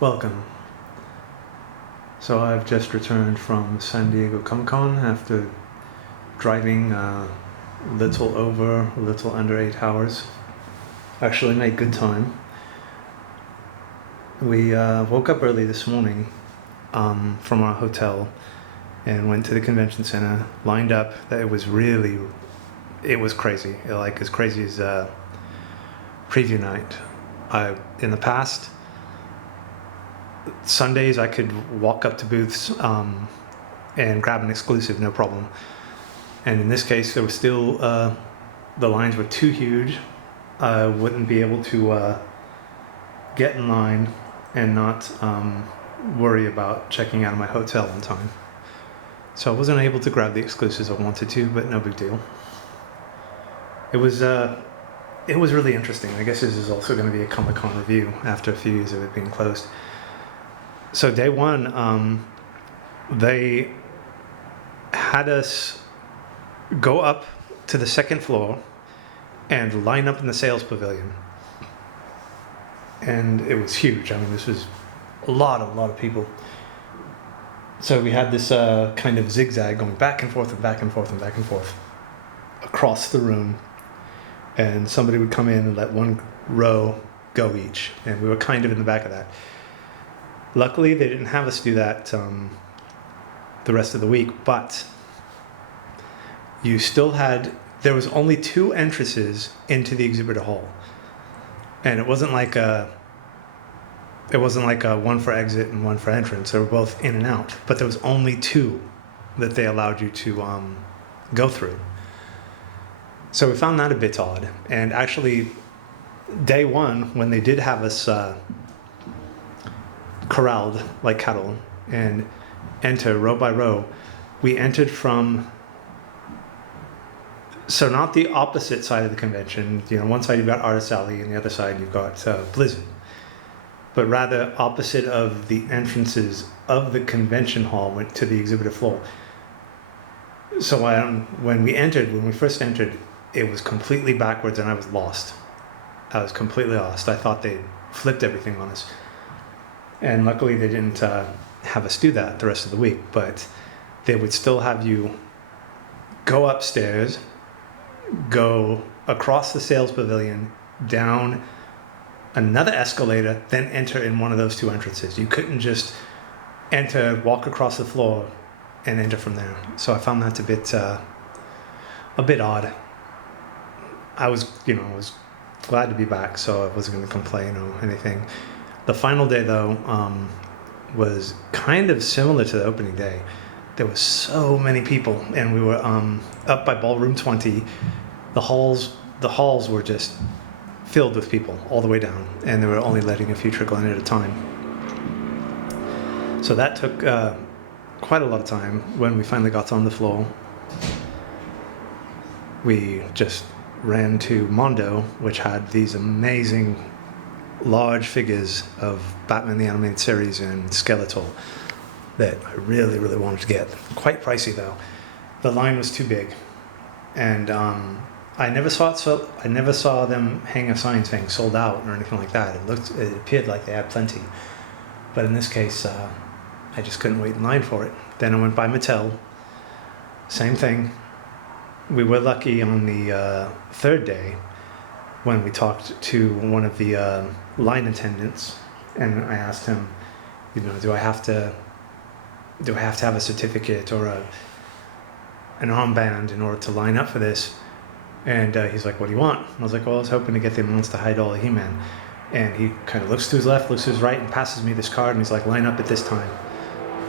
Welcome. So I've just returned from San Diego ComicCon after driving a little under 8 hours. Actually made good time. We woke up early this morning from our hotel and went to the convention center, lined up. It was crazy, like as crazy as preview night. In the past, Sundays I could walk up to booths and grab an exclusive, no problem. And in this case, there was still the lines were too huge. I wouldn't be able to get in line and not worry about checking out of my hotel on time. So I wasn't able to grab the exclusives I wanted to, but no big deal. It was really interesting. I guess this is also going to be a Comic-Con review after a few years of it being closed. So day one, they had us go up to the second floor and line up in the sales pavilion. And it was huge. I mean, this was a lot of people. So we had this kind of zigzag going back and forth and back and forth and back and forth across the room. And somebody would come in and let one row go each. And we were kind of in the back of that. Luckily, they didn't have us do that the rest of the week, but you still there was only 2 entrances into the exhibitor hall. And it wasn't like a one for exit and one for entrance. They were both in and out, but there was only 2 that they allowed you to go through. So we found that a bit odd. And actually, day one, when they did have us corralled like cattle and enter row by row, we entered from, so not the opposite side of the convention. You know, one side you've got Artist Alley and the other side you've got Blizzard, but rather opposite of the entrances of the convention hall went to the exhibitor floor. So when we first entered, it was completely backwards and I was lost. I was completely lost. I thought they flipped everything on us. And luckily they didn't have us do that the rest of the week, but they would still have you go upstairs, go across the sales pavilion, down another escalator, then enter in one of those 2 entrances. You couldn't just enter, walk across the floor, and enter from there. So I found that a bit odd. I was glad to be back, so I wasn't going to complain or anything. The final day, though, was kind of similar to the opening day. There were so many people, and we were up by Ballroom 20. The halls were just filled with people all the way down, and they were only letting a few trickle in at a time. So that took quite a lot of time. When we finally got on the floor, we just ran to Mondo, which had these amazing large figures of Batman the Animated Series and Skeletor that I really, really wanted to get. Quite pricey though. The line was too big, and I never saw them hang a sign saying sold out or anything like that. It appeared like they had plenty, but in this case, I just couldn't wait in line for it. Then I went by Mattel. Same thing. We were lucky on the 3rd day when we talked to one of the line attendants, and I asked him, do I have to have a certificate or an armband in order to line up for this? And he's like, what do you want? And I was like, well, I was hoping to get the Monster High Dollar He-Man. And he kind of looks to his left, looks to his right, and passes me this card, and he's like, line up at this time.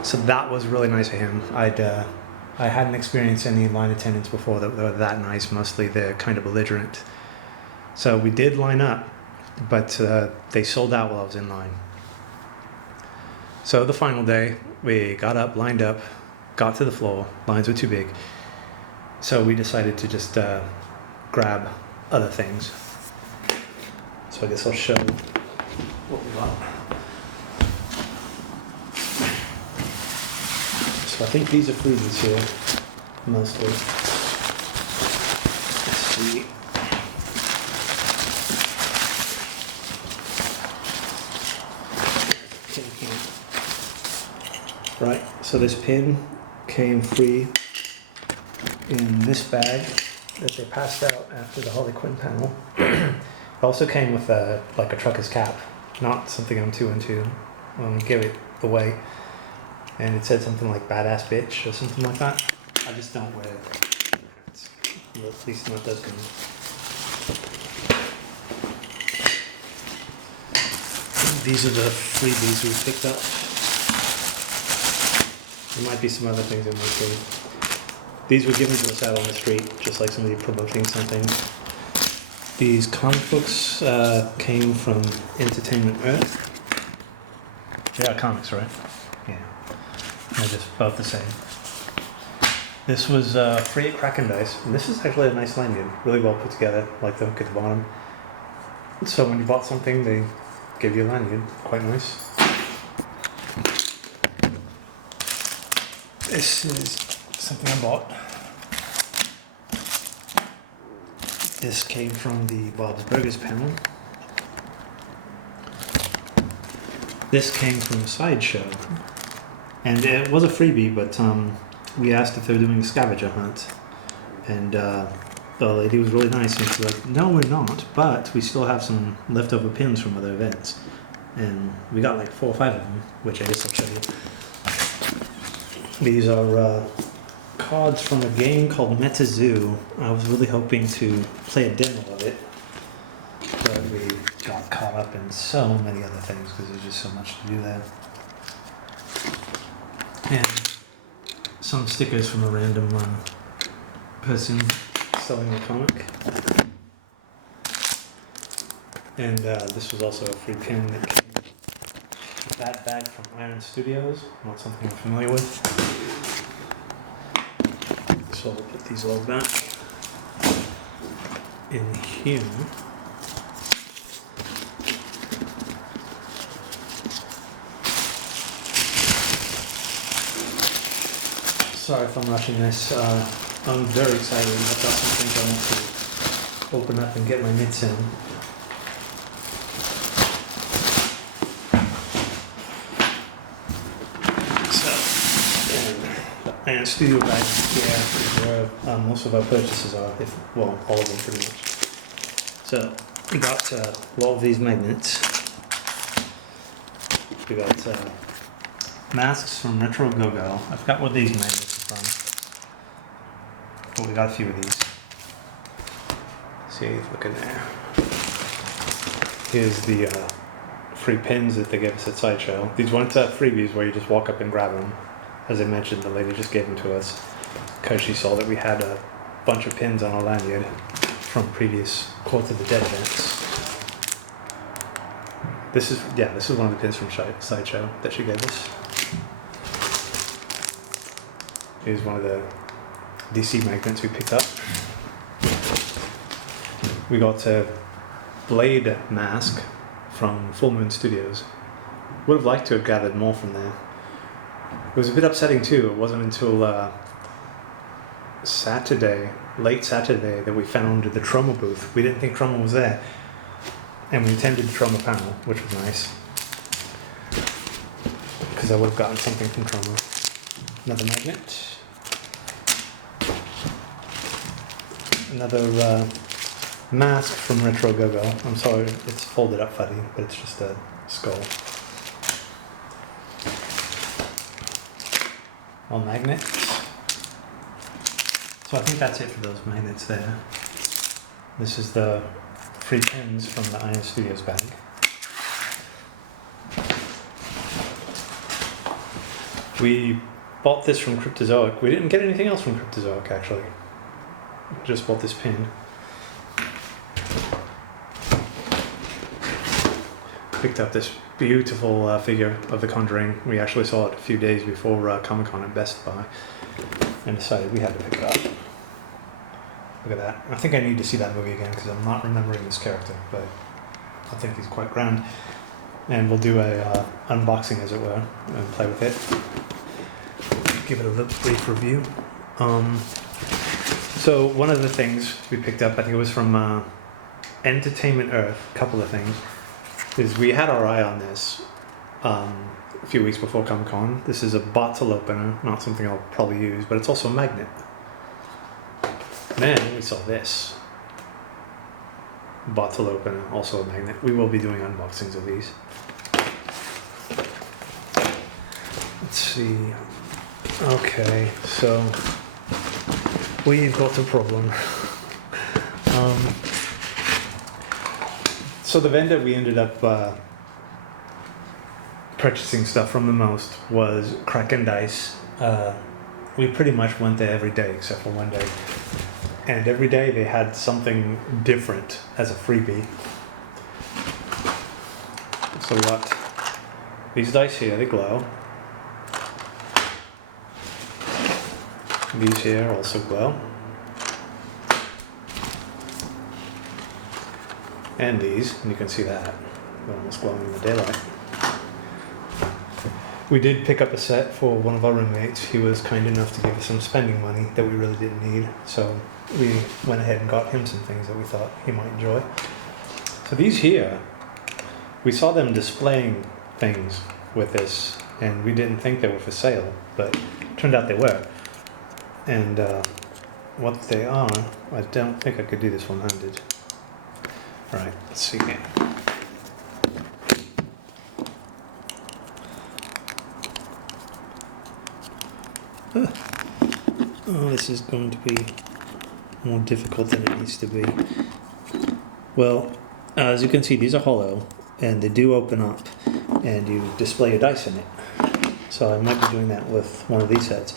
So that was really nice of him. I hadn't experienced any line attendants before that were that nice. Mostly they're kind of belligerent. So we did line up, but they sold out while I was in line. So the final day, we got up, lined up, got to the floor. Lines were too big. So we decided to just grab other things. So I guess I'll show what we got. So I think these are freezers here, mostly. Let's see. pin here. Right, so this pin came free in this bag that they passed out after the Harley Quinn panel. It also came with a trucker's cap, not something I'm too into. Give it away. And it said something like badass bitch or something like that. I just don't wear hats. Well, at least not those guns. These are the freebies we picked up. There might be some other things in my tree. These were given to us out on the street, just like somebody promoting something. These comic books came from Entertainment Earth. They are comics, right? Yeah. They're just both the same. This was free at Crack and Dice. And this is actually a nice lanyard, really well put together, like the hook at the bottom. So when you bought something, they give you a lanyard. Quite nice. This is something I bought. This came from the Bob's Burgers panel. This came from a sideshow. And it was a freebie, but we asked if they were doing a scavenger hunt. And the lady was really nice, and she's like, no, we're not, but we still have some leftover pins from other events. And we got like 4 or 5 of them, which I guess I'll show you. These are cards from a game called Meta Zoo. I was really hoping to play a demo of it, but we got caught up in so many other things because there's just so much to do there. And some stickers from a random person selling the comic. And this was also a free pin that came with that bag from Iron Studios, not something I'm familiar with. So I'll put these all back in here. Sorry if I'm rushing this. I'm very excited. I've got some things I want to open up and get my mitts in. And studio bag, yeah, is where most of our purchases are, well, all of them pretty much. So, we got a lot of these magnets. We got masks from Retro Go-Go. I forgot what these magnets are from, but we got a few of these. See, look in there. Here's the free pins that they gave us at Sideshow. These weren't freebies where you just walk up and grab them. As I mentioned, the lady just gave them to us because she saw that we had a bunch of pins on our lanyard from previous Court of the Dead events. This is one of the pins from Sideshow that she gave us. Here's one of the DC magnets we picked up. We got a Blade mask from Full Moon Studios. Would have liked to have gathered more from there. It was a bit upsetting too. It wasn't until late Saturday, that we found the Troma booth. We didn't think Troma was there, and we attended the Troma panel, which was nice, because I would have gotten something from Troma. Another magnet. Another mask from Retro Go-Go. I'm sorry, it's folded up funny, but it's just a skull. All magnets. So I think that's it for those magnets there. This is the free pins from the Iron Studios bag. We bought this from Cryptozoic. We didn't get anything else from Cryptozoic actually. Just bought this pin. Picked up this beautiful figure of The Conjuring. We actually saw it a few days before ComicCon at Best Buy and decided we had to pick it up. Look at that. I think I need to see that movie again because I'm not remembering this character, but I think he's quite grand. And we'll do a unboxing, as it were, and play with it. Give it a little brief review. So one of the things we picked up, I think it was from Entertainment Earth, a couple of things, is we had our eye on this a few weeks before ComicCon. This is a bottle opener, not something I'll probably use, but it's also a magnet. Then we saw this bottle opener, also a magnet. We will be doing unboxings of these. Let's see. Okay, so we've got a problem. So the vendor we ended up purchasing stuff from the most was Kraken Dice. We pretty much went there every day except for one day. And every day they had something different as a freebie. So we got these dice here, they glow. These here also glow. And these, and you can see that. They're almost glowing in the daylight. We did pick up a set for one of our roommates. He was kind enough to give us some spending money that we really didn't need. So we went ahead and got him some things that we thought he might enjoy. So these here, we saw them displaying things with this, and we didn't think they were for sale, but it turned out they were. And what they are, I don't think I could do this one-handed. All right, let's see here. Oh, this is going to be more difficult than it needs to be. Well, as you can see, these are hollow, and they do open up, and you display your dice in it. So I might be doing that with one of these sets.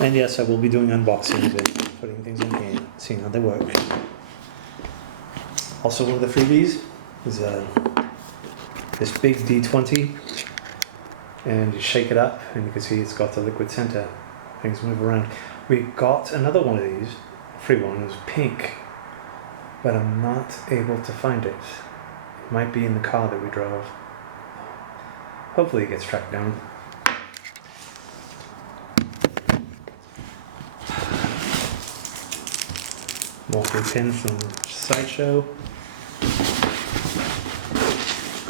And yes, I will be doing unboxings and putting things in here, seeing how they work. Also, one of the freebies is this big D20, and you shake it up, and you can see it's got the liquid center. Things move around. We got another one of these, free one. It was pink, but I'm not able to find it. It might be in the car that we drove. Hopefully, it gets tracked down. More free pins from Sideshow.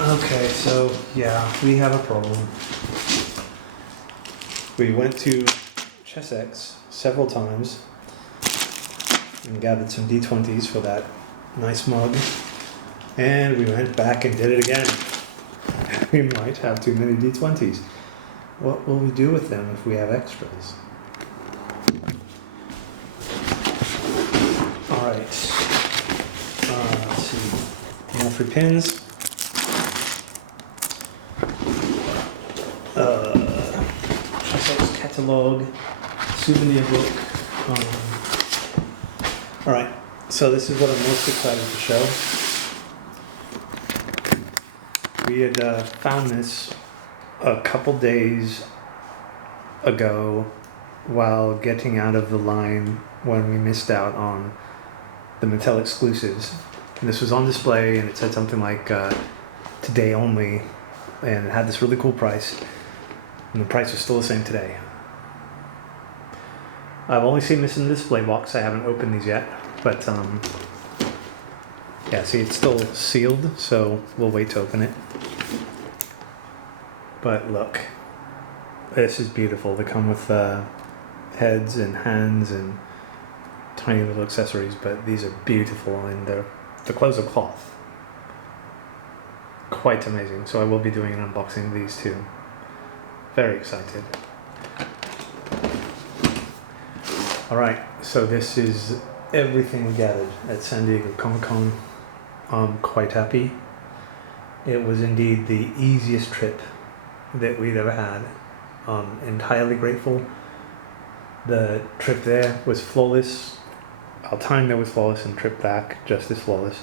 Okay, so yeah, we have a problem. We went to Chessex several times and gathered some D20s for that nice mug, and we went back and did it again. We might have too many D20s. What will we do with them if we have extras? Alright, let's see, more free pins. Chessex catalog, souvenir book. Alright, so this is what I'm most excited to show. We had found this a couple days ago while getting out of the line when we missed out on the Mattel exclusives. And this was on display, and it said something like today only, and it had this really cool price, and the price was still the same today. I've only seen this in the display box. I haven't opened these yet, but yeah, see, it's still sealed, so we'll wait to open it. But look, this is beautiful. They come with heads and hands and tiny little accessories, but these are beautiful, and the clothes are cloth. Quite amazing. So I will be doing an unboxing of these too. Very excited. Alright, so this is everything we gathered at San Diego Comic-Con. I'm quite happy. It was indeed the easiest trip that we'd ever had. Entirely grateful. The trip there was flawless. Our time there was flawless, and trip back just as flawless.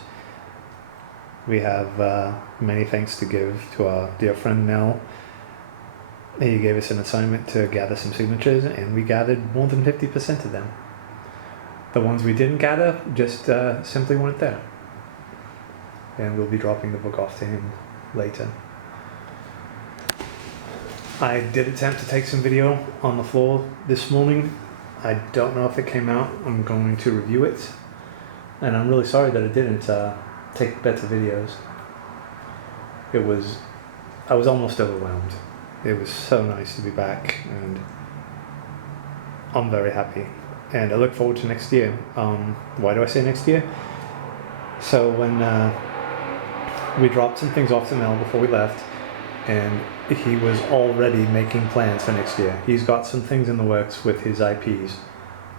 We have many thanks to give to our dear friend Mel. He gave us an assignment to gather some signatures, and we gathered more than 50% of them. The ones we didn't gather just simply weren't there. And we'll be dropping the book off to him later. I did attempt to take some video on the floor this morning. I don't know if it came out. I'm going to review it. And I'm really sorry that I didn't take better videos. It was I was almost overwhelmed. It was so nice to be back, and I'm very happy. And I look forward to next year. Why do I say next year? So when we dropped some things off to Mel before we left, and he was already making plans for next year. He's got some things in the works with his IPs,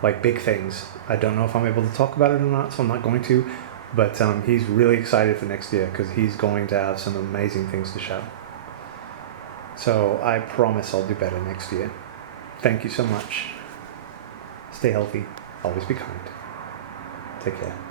like big things. I don't know if I'm able to talk about it or not, so I'm not going to, but he's really excited for next year because he's going to have some amazing things to show. So I promise I'll do better next year. Thank you so much. Stay healthy. Always be kind. Take care.